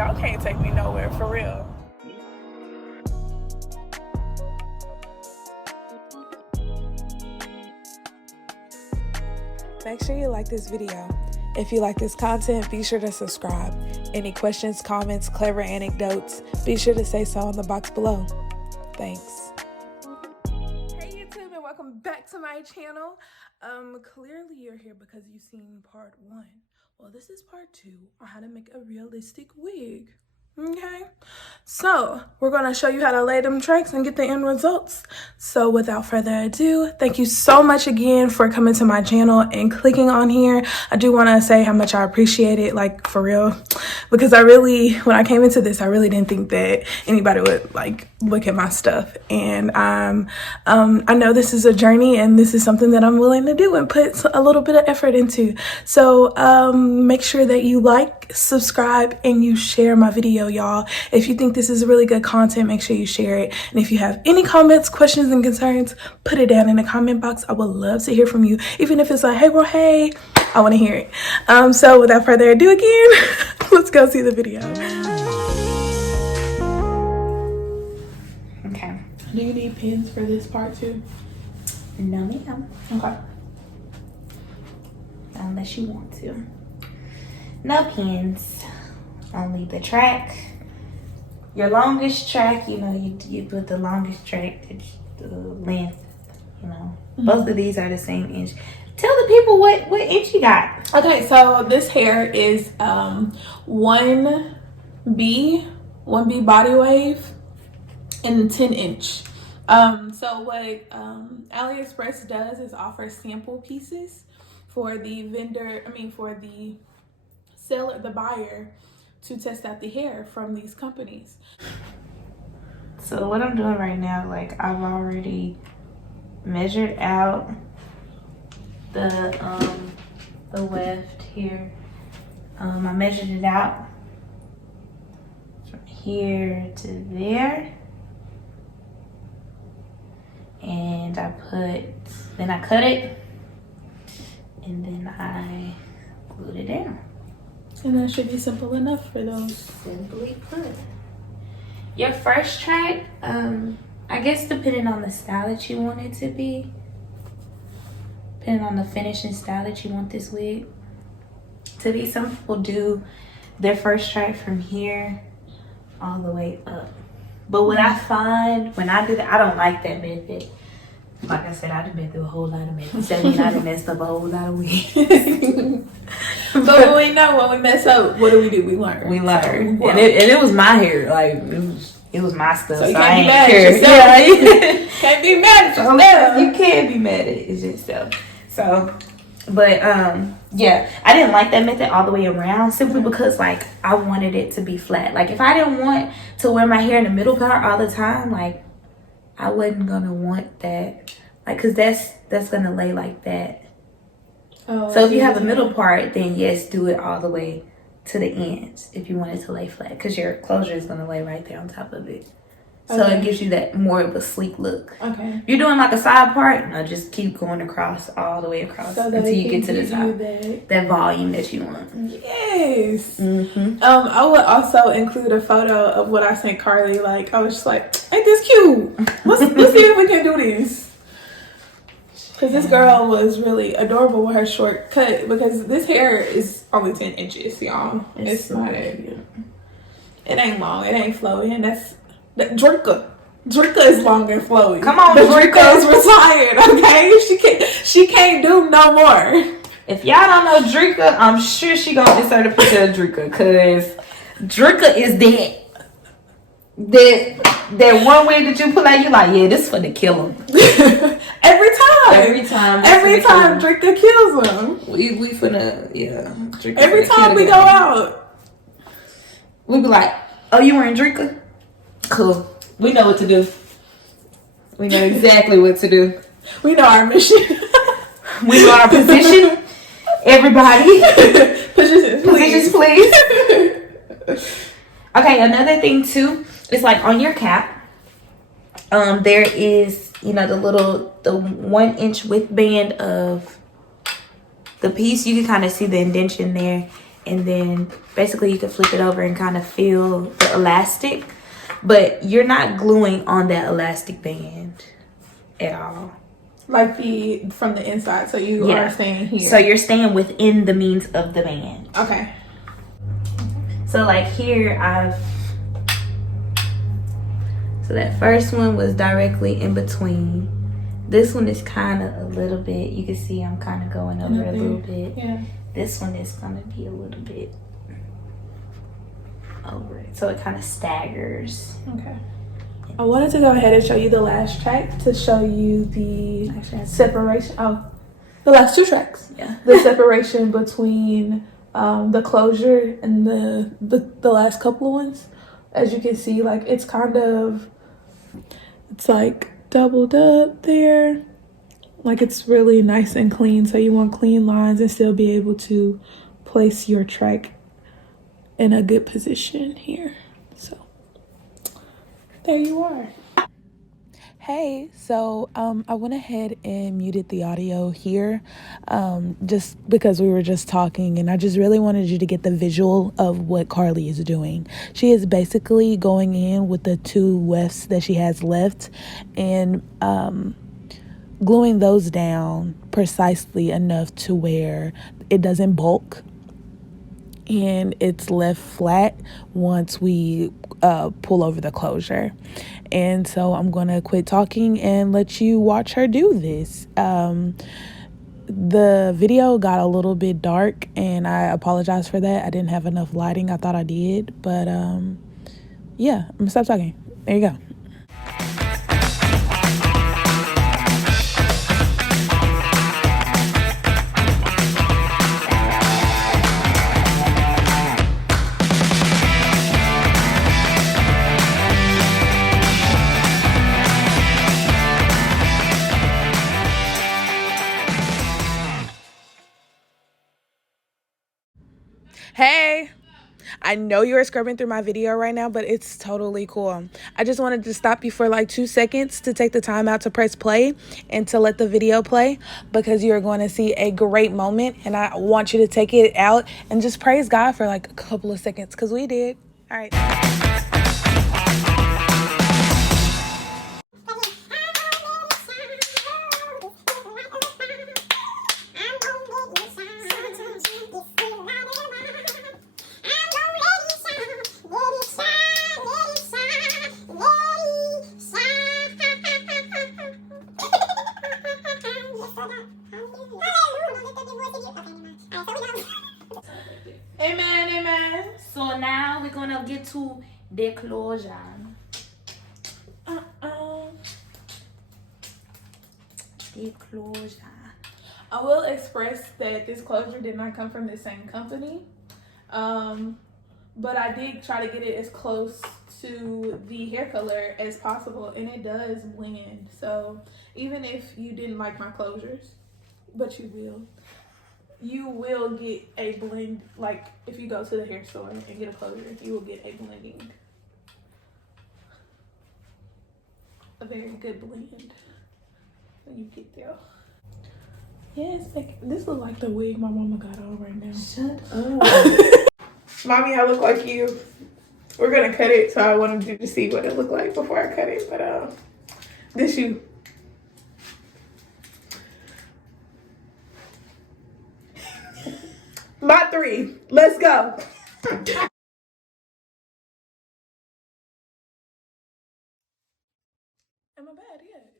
Y'all can't take me nowhere, for real. Make sure you like this video. If you like this content, be sure to subscribe. Any questions, comments, clever anecdotes, be sure to say so in the box below. Thanks. Hey YouTube, and welcome back to my channel. Clearly you're here because you've seen part 1. Well, this is part 2 on how to make a realistic wig. Okay, so we're gonna show you how to lay them tracks and get the end results. So without further ado, thank you so much again for coming to my channel and clicking on here. I do want to say how much I appreciate it, like for real, because when I came into this, I really didn't think that anybody would like look at my stuff. And I know this is a journey and this is something that I'm willing to do and put a little bit of effort into. So make sure that you like, subscribe, and you share my video, y'all. If you think this is really good content, make sure you share it. And if you have any comments, questions, and concerns, put it down in the comment box. I would love to hear from you, even if it's like, hey bro, hey, I want to hear it. So without further ado again, let's go see the video. Okay. Do you need pins for this part too? No, ma'am. Okay. Unless you want to. No pins. Only the track. Your longest track, you know, you put the longest track, the length, you know. Mm-hmm. Both of these are the same inch. Tell the people what inch you got. Okay, so this hair is 1B body wave and 10 inch. So what AliExpress does is offer sample pieces for the for the seller, the buyer, to test out the hair from these companies. So what I'm doing right now, like I've already measured out the weft here. I measured it out from here to there. And then I cut it, and then I glued it down. And that should be simple enough for those. Simply put. Your first track, I guess depending on the style that you want it to be, depending on the finishing style that you want this wig to be, some people do their first track from here all the way up. But what I find when I do that, I don't like that method. Like I said, I done been through a whole lot of methods. That means I done messed up a whole lot of wigs. But we know when we mess up, what do? We learn. We learn. So, and it was my hair. Like, it was my stuff. So you so can't I be mad care. at yourself. Can't be mad at yourself. You can't be mad at it. It's yourself. So, but yeah, I didn't like that method all the way around simply because like I wanted it to be flat. Like if I didn't want to wear my hair in the middle part all the time, like I wasn't gonna want that. Like, cause that's gonna lay like that. Oh, so if you have a middle part, then yes, do it all the way to the ends if you want it to lay flat, because your closure is going to lay right there on top of it. So it gives you that more of a sleek look. Okay. If you're doing like a side part, no, just keep going across all the way across until you get to the top. That volume that you want. Yes. Mm-hmm. I would also include a photo of what I sent Carly. Like I was just like, ain't this cute? Let's see if we can do this. Because this girl was really adorable with her short cut, because this hair is only 10 inches, y'all. It's not it ain't long, it ain't flowy, and that's Drika is long and flowy. Come on, Drika is retired, okay? She can't do no more. If y'all don't know Drika, I'm sure she gonna insert a picture of Drika, because Drika is that one wig that you pull out, you like, yeah, this for the kill him. Every time Drika kills him. We finna, yeah. Drika every time we go out, we be like, oh, you wearing Drika? Cool. We know what to do. We know exactly what to do. We know our mission. We know our position. Everybody. Positions, please. Okay, another thing too, is like on your cap, there is, you know, the 1 inch width band of the piece. You can kind of see the indentation there, and then basically you can flip it over and kind of feel the elastic, but you're not gluing on that elastic band at all. Like from the inside, so you are staying here. So you're staying within the means of the band. Okay. So like here so that first one was directly in between. This one is kind of a little bit, you can see I'm kind of going over a little bit. Yeah. This one is going to be a little bit over it. So it kind of staggers. Okay. I wanted to go ahead and show you the last track to show you the separation. Oh, the last 2 tracks. Yeah. The separation between the closure and the last couple of ones. As you can see, like it's like doubled up there. Like it's really nice and clean. So you want clean lines and still be able to place your track in a good position here. So there you are. Hey, so I went ahead and muted the audio here just because we were just talking, and I just really wanted you to get the visual of what Carly is doing. She is basically going in with the 2 wefts that she has left and gluing those down precisely enough to where it doesn't bulk and it's left flat once we pull over the closure. And so I'm gonna quit talking and let you watch her do this. The video got a little bit dark and I apologize for that. I didn't have enough lighting. I thought I did, but yeah, I'm gonna stop talking. There you go. Hey, I know you are scrubbing through my video right now, but it's totally cool. I just wanted to stop you for like 2 seconds to take the time out to press play and to let the video play, because you're going to see a great moment, and I want you to take it out and just praise God for like a couple of seconds, because we did. All right. Amen, amen. So now we're gonna get to the closure. The closure. I will express that this closure did not come from the same company, but I did try to get it as close to the hair color as possible, and it does blend. So even if you didn't like my closures, but you will get a blend. Like if you go to the hair store and get a closure, you will get a blending, a very good blend when you get there. Yes, this looks like the wig my mama got on right now. Shut up. Mommy, I look like you. We're gonna cut it, so I wanted you to see what it looked like before I cut it. But this you. My 3. Let's go. Am I bad yet?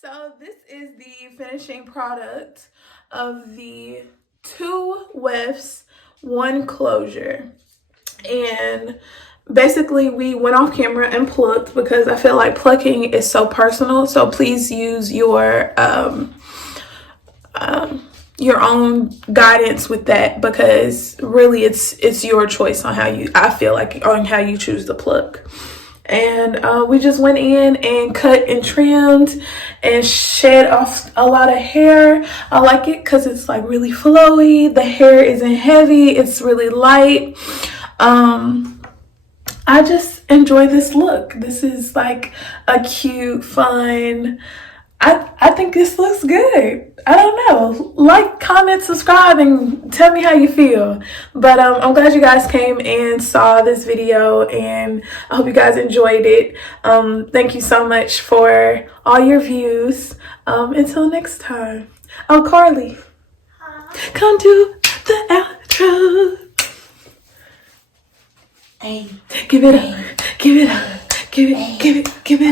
So this is the finishing product of the 2 wefts, 1 closure. And basically we went off camera and plucked, because I feel like plucking is so personal. So please use your own guidance with that, because really it's your choice on how you choose to pluck. And we just went in and cut and trimmed and shed off a lot of hair. I like it because it's like really flowy. The hair isn't heavy. It's really light. I just enjoy this look. This is like a cute, fun I think this looks good. I don't know. Like, comment, subscribe, and tell me how you feel. But I'm glad you guys came and saw this video, and I hope you guys enjoyed it. Thank you so much for all your views. Until next time. Oh, Carly, come do the outro. Hey, give it up. Give it up. Give it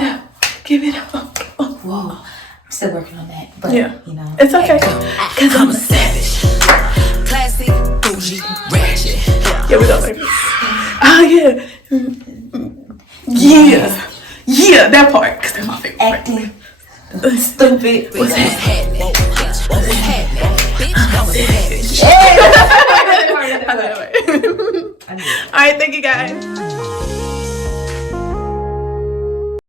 up. Give it up. Whoa. I'm still working on that, but yeah, you know, it's okay. Cause I'm a savage. Classy, bougie, ratchet. Yeah, we go like this. Oh yeah, that part. Cause that's my favorite part. Acting stupid. What's happening? What's happening? Bitch, I'm a savage. All right, thank you guys.